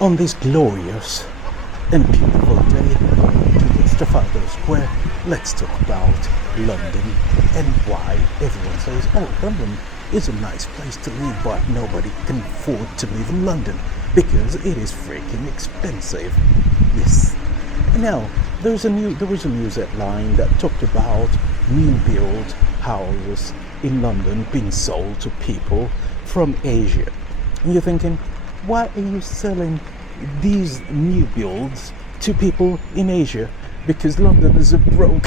on this glorious and beautiful day in Trafalgar Square, let's talk about London and why everyone says, oh, London is a nice place to live, but nobody can afford to live in London because it is freaking expensive. Yes. Now, there was a news headline that talked about new build houses in London being sold to people from Asia. And you're thinking, why are you selling these new builds to people in Asia? Because Londoners are broke.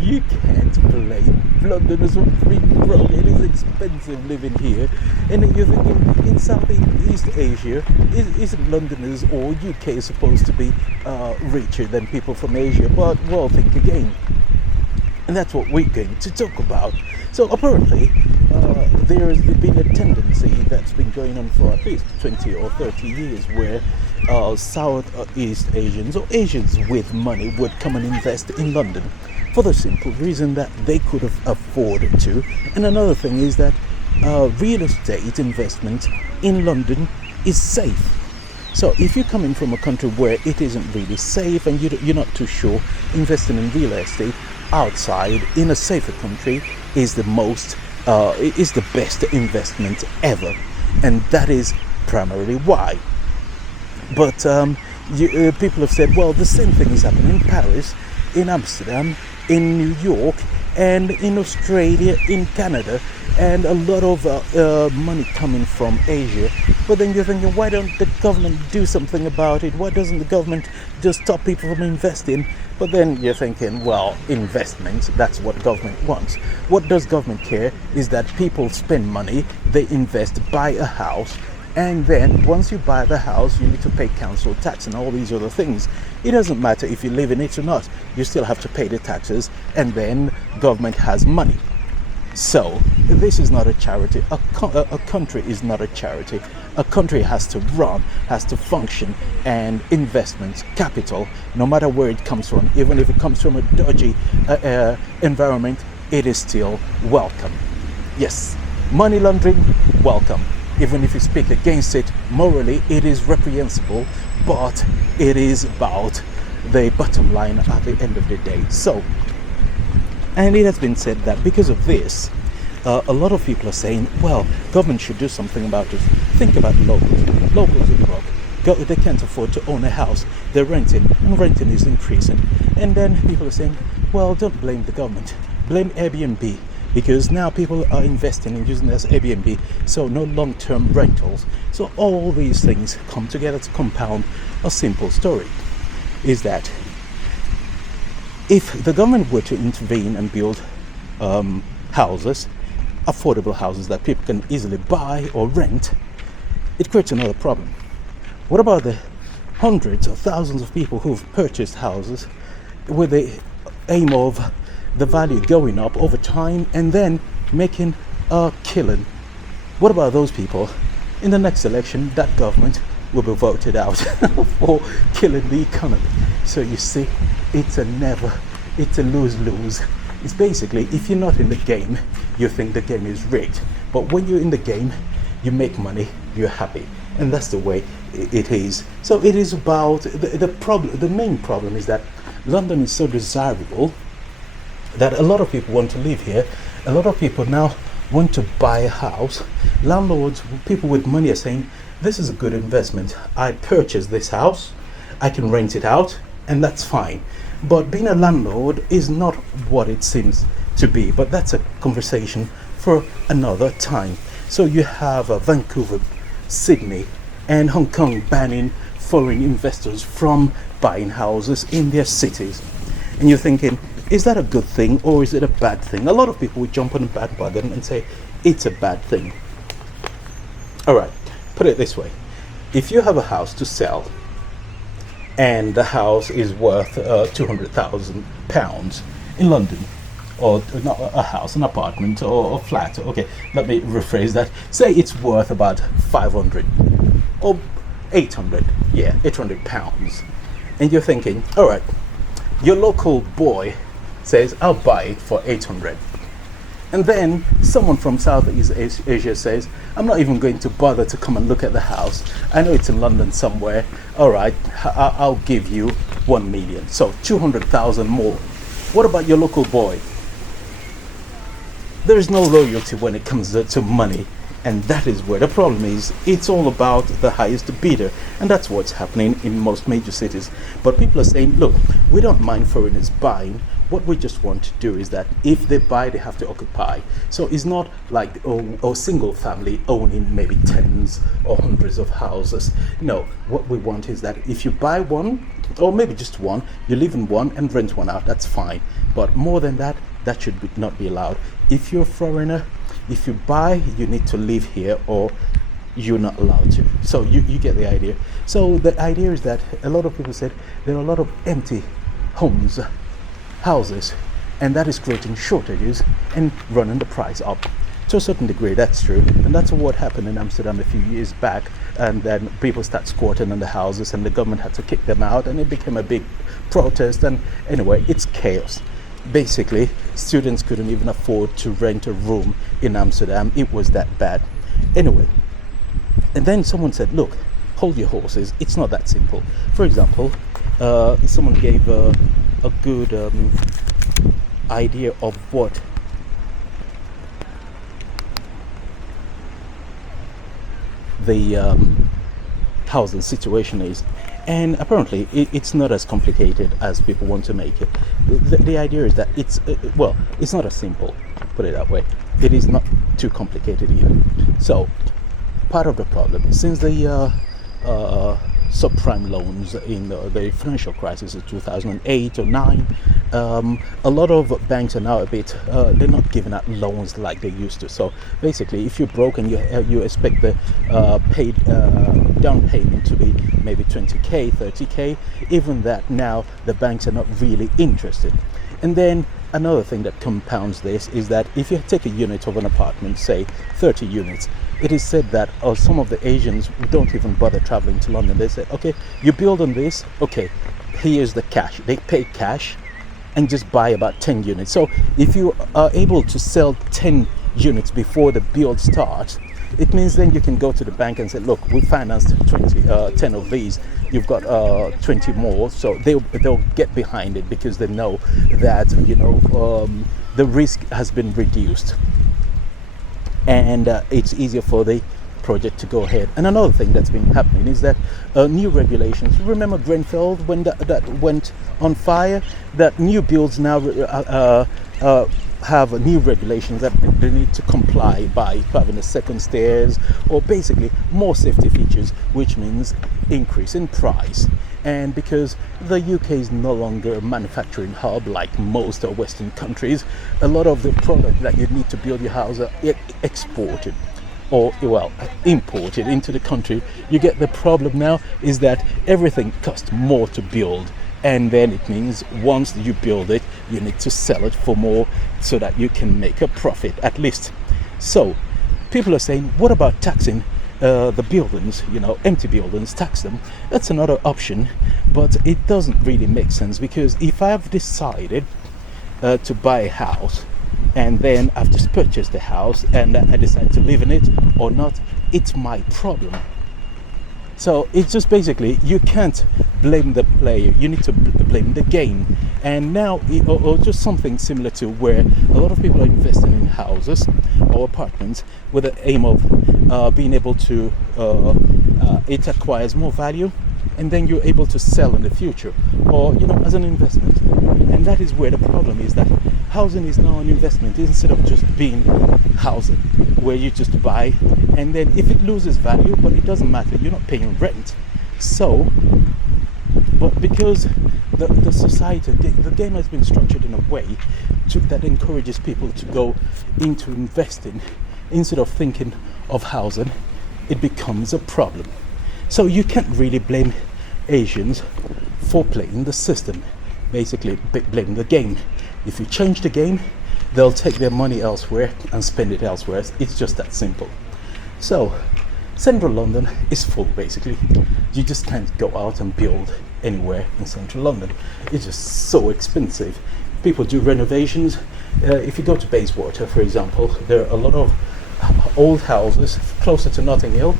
You can't blame Londoners for being broke. It is expensive living here. And then you're thinking, in Southeast Asia, isn't Londoners or UK supposed to be richer than people from Asia? But well, think again. And that's what we're going to talk about. So apparently, there has been a tendency that's been going on for at least 20 or 30 years where Southeast Asians or Asians with money would come and invest in London for the simple reason that they could have afforded to. And another thing is that real estate investment in London is safe. So if you're coming from a country where it isn't really safe and you're not too sure, investing in real estate outside in a safer country is the best investment ever, and that is primarily why. But people have said, well, the same thing is happening in Paris, in Amsterdam, in New York, and in Australia, in Canada, and a lot of money coming from Asia. But then you're thinking, why don't the government do something about it? Why doesn't the government just stop people from investing? But then you're thinking, well, investment, that's what government wants. What does government care is that people spend money, they invest, buy a house, and then once you buy the house, you need to pay council tax and all these other things. It doesn't matter if you live in it or not, you still have to pay the taxes, and then government has money. So this is not a charity. A country is not a charity. A country has to run, has to function, and investments, capital, no matter where it comes from, even if it comes from a dodgy environment, it is still welcome. Yes, money laundering, welcome. Even if you speak against it, morally it is reprehensible, but it is about the bottom line at the end of the day. So, and it has been said that because of this, a lot of people are saying, well, government should do something about this. Think about locals. Locals are broke. They can't afford to own a house. They're renting, and renting is increasing. And then people are saying, well, don't blame the government. Blame Airbnb. Because now people are investing in using it as Airbnb, so no long-term rentals. So all these things come together to compound a simple story. Is that if the government were to intervene and build houses, affordable houses that people can easily buy or rent, it creates another problem. What about the hundreds or thousands of people who've purchased houses with the aim of the value going up over time and then making a killing? What about those people? In the next election, that government will be voted out for killing the economy. So you see, it's a lose-lose. It's basically, if you're not in the game, you think the game is rigged. But when you're in the game, you make money, you're happy. And that's the way it is. So it is about, the main problem is that London is so desirable that a lot of people want to live here. A lot of people now want to buy a house. Landlords, people with money are saying, this is a good investment. I purchased this house, I can rent it out, and that's fine. But being a landlord is not what it seems to be. But that's a conversation for another time. So you have Vancouver, Sydney, and Hong Kong banning foreign investors from buying houses in their cities. And you're thinking, is that a good thing or is it a bad thing? A lot of people would jump on the bandwagon and say it's a bad thing. All right, put it this way. If you have a house to sell and the house is worth £200,000 in London, or not a house, an apartment or a flat, okay, let me rephrase that. Say it's worth about 500 or 800, yeah, £800. And you're thinking, all right, your local boy says, I'll buy it for 800. And then someone from Southeast Asia says, I'm not even going to bother to come and look at the house. I know it's in London somewhere. All right, I'll give you 1 million. So 200,000 more. What about your local boy? There is no loyalty when it comes to money. And that is where the problem is. It's all about the highest bidder. And that's what's happening in most major cities. But people are saying, look, we don't mind foreigners buying. What we just want to do is that if they buy, they have to occupy. So it's not like a single family owning maybe tens or hundreds of houses. No, what we want is that if you buy one, or maybe just one, you live in one and rent one out, that's fine. But more than that, that should not be allowed. If you're a foreigner, if you buy, you need to live here or you're not allowed to. So you get the idea. So the idea is that a lot of people said there are a lot of empty homes, houses, and that is creating shortages and running the price up. To a certain degree, that's true, and that's what happened in Amsterdam a few years back. And then people start squatting on the houses, and the government had to kick them out, and it became a big protest. And anyway, it's chaos. Basically, students couldn't even afford to rent a room in Amsterdam. It was that bad. Anyway, and then someone said, look, hold your horses. It's not that simple. For example, someone gave a good idea of what the housing situation is, and apparently it's not as complicated as people want to make it. The idea is that it's it's not as simple, put it that way. It is not too complicated either. So part of the problem, since the subprime loans in the financial crisis of 2008 or 9, a lot of banks are now a bit they're not giving out loans like they used to. So basically, if you're broke and you expect the paid down payment to be maybe 20k 30k, even that now the banks are not really interested. And then another thing that compounds this is that if you take a unit of an apartment, say 30 units, it is said that some of the Asians don't even bother traveling to London. They say, okay, you build on this, okay, here's the cash. They pay cash and just buy about 10 units. So if you are able to sell 10 units before the build starts, it means then you can go to the bank and say, look, we financed 10 of these, you've got 20 more. So they'll get behind it because they know that, the risk has been reduced. And it's easier for the project to go ahead. And another thing that's been happening is that new regulations. Remember Grenfell when that went on fire? That new builds now have new regulations that they need to comply by having a second stairs or basically more safety features, which means increase in price. And because the UK is no longer a manufacturing hub like most Western countries, a lot of the product that you need to build your house are exported or imported into the country. You get the problem now is that everything costs more to build, and then it means once you build it, you need to sell it for more so that you can make a profit at least. So people are saying, what about taxing the buildings, empty buildings, tax them? That's another option, but it doesn't really make sense, because if I have decided to buy a house and then I've just purchased the house and I decide to live in it or not, it's my problem. So it's just basically, you can't blame the player, you need to blame the game. And now, or just something similar to where a lot of people are investing in houses or apartments with the aim of being able to, it acquires more value, and then you're able to sell in the future, or as an investment. And that is where the problem is, that housing is now an investment instead of just being housing where you just buy, and then if it loses value, but it doesn't matter, you're not paying rent. So but because the society, the game has been structured in a way that encourages people to go into investing instead of thinking of housing, it becomes a problem. So you can't really blame Asians for playing the system, basically blame the game. If you change the game, they'll take their money elsewhere and spend it elsewhere. It's just that simple. So central London is full, basically. You just can't go out and build anywhere in central London. It's just so expensive. People do renovations if you go to Bayswater, for example, there are a lot of old houses closer to Notting Hill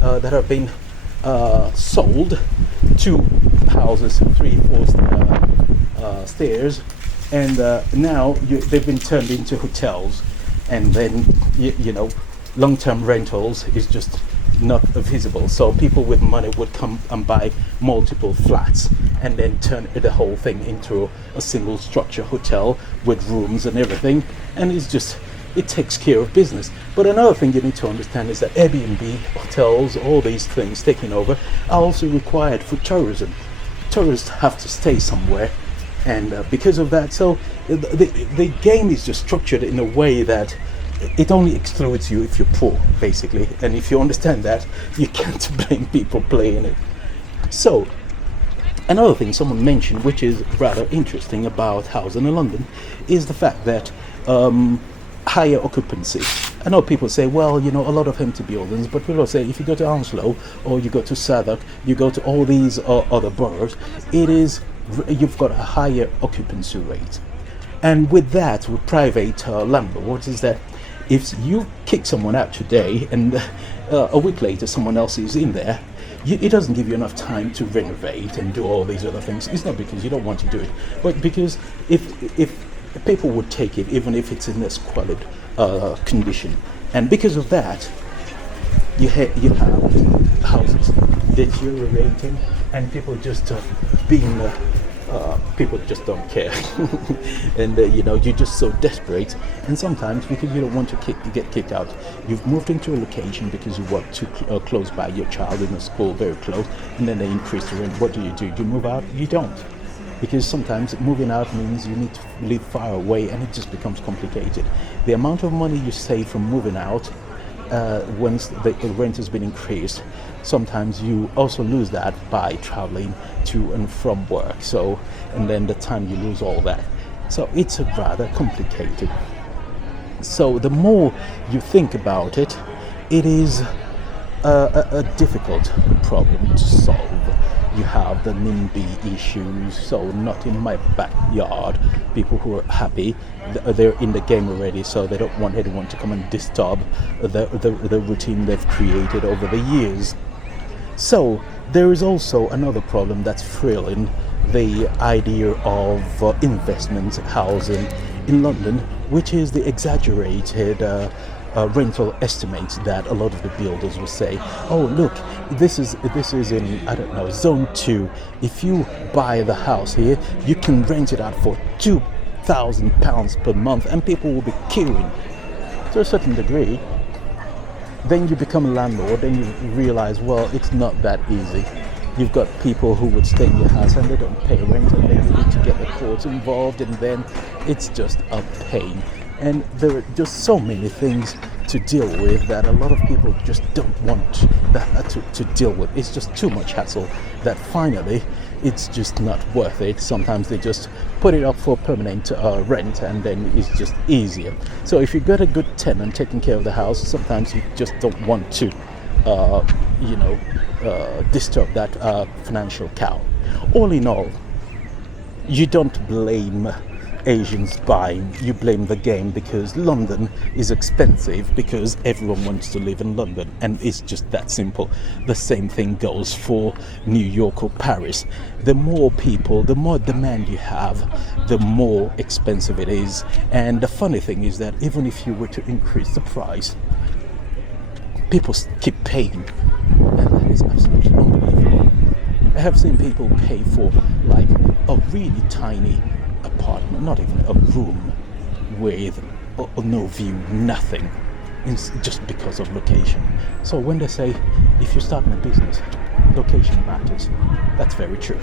that have been sold, two houses, three, four stairs, and now they've been turned into hotels, and then long-term rentals is just not visible. So people with money would come and buy multiple flats and then turn the whole thing into a single structure hotel with rooms and everything, and it takes care of business. But another thing you need to understand is that Airbnb, hotels, all these things taking over are also required for tourism. Tourists have to stay somewhere, and because of that, so the game is just structured in a way that it only excludes you if you're poor, basically. And if you understand that, you can't blame people playing it. So, another thing someone mentioned, which is rather interesting about housing in London, is the fact that higher occupancy. I know people say, well, a lot of empty buildings, but people say if you go to Hounslow or you go to Southwark, you go to all these other boroughs, you've got a higher occupancy rate. And with that, with private landlords, is that if you kick someone out today and a week later someone else is in there, it doesn't give you enough time to renovate and do all these other things. It's not because you don't want to do it, but because if people would take it, even if it's in a squalid condition. And because of that, you have houses deteriorating and people just people just don't care. And you're just so desperate, and sometimes because you don't want to get kicked out, you've moved into a location because you work too close by your child in a school, very close, and then they increase the rent. What do? You move out? You don't, because sometimes moving out means you need to live far away, and it just becomes complicated. The amount of money you save from moving out once the rent has been increased, sometimes you also lose that by traveling to and from work. So, and then the time you lose all that. So it's rather complicated. So the more you think about it, it is a difficult problem to solve. You have the NIMBY issues, so not in my backyard. People who are happy, they're in the game already, so they don't want anyone to come and disturb the routine they've created over the years. So there is also another problem that's frailing the idea of investment housing in London, which is the exaggerated rental estimates that a lot of the builders will say, oh look, this is in, I don't know, zone 2. If you buy the house here, you can rent it out for £2,000 per month, and people will be queuing. To a certain degree, then you become a landlord and you realize, well, it's not that easy. You've got people who would stay in your house and they don't pay rent, and then you need to get the courts involved, and then it's just a pain. And there are just so many things to deal with that a lot of people just don't want to deal with. It's just too much hassle that finally it's just not worth it. Sometimes they just put it up for permanent rent, and then it's just easier. So if you've got a good tenant taking care of the house, sometimes you just don't want to disturb that financial cow. All in all, you don't blame Asians buying, you blame the game, because London is expensive because everyone wants to live in London, and it's just that simple. The same thing goes for New York or Paris. The more people, the more demand you have, the more expensive it is. And the funny thing is that even if you were to increase the price, people keep paying, and that is absolutely unbelievable. I have seen people pay for like a really tiny apartment, not even a room, with no view, nothing, just because of location. So when they say if you're starting a business, location matters, that's very true.